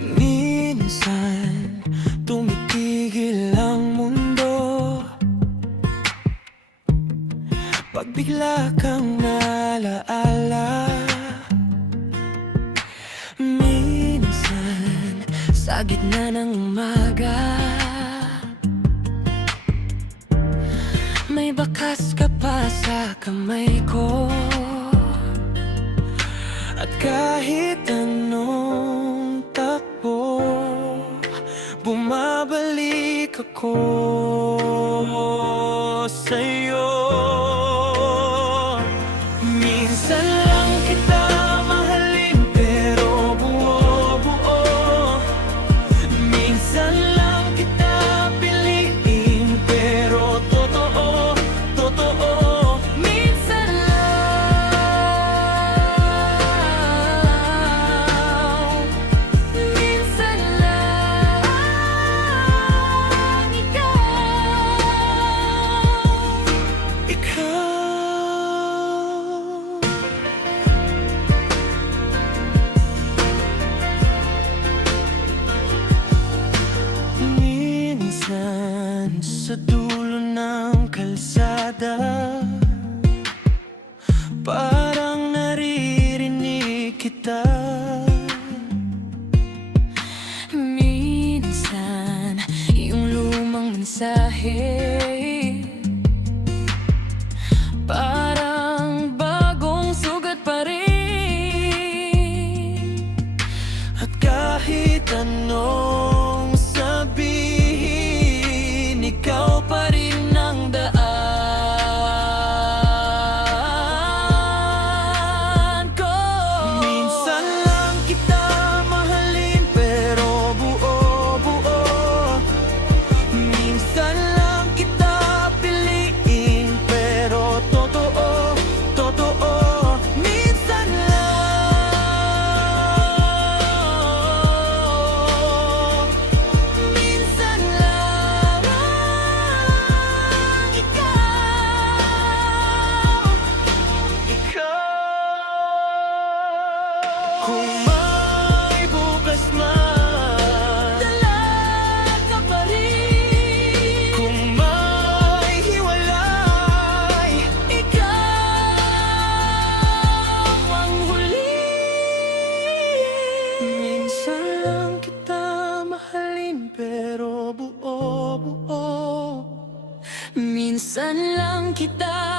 Minsan tumitigil ang mundo pag bigla kang naalaala. Minsan sa gitna ng umaga may bakas ka pa sa kamay ko, at kahit anong takbo, bumabalik ako sa'yo. Minsan lang kita mahalin pero buo-buo. Minsan lang kita piliin pero totoo, totoo. Minsan lang, minsan lang ikaw. Minsan sa dulo ng kalsada parang naririnig kita. Minsan yung lumang mensahe parang bagong sugat pa rin. At kahit anong sabihin, ikaw pa rin ang daan ko. Minsan lang kita mahalin pero buo-buo. Minsan lang kita piliin pero totoo, totoo. Minsan lang, minsan lang ikaw. Kung may bukas man, dala ka pa rin. Kung may hiwalay, ikaw ang huli. Minsan lang kita mahalin pero buo-buo. Minsan lang kita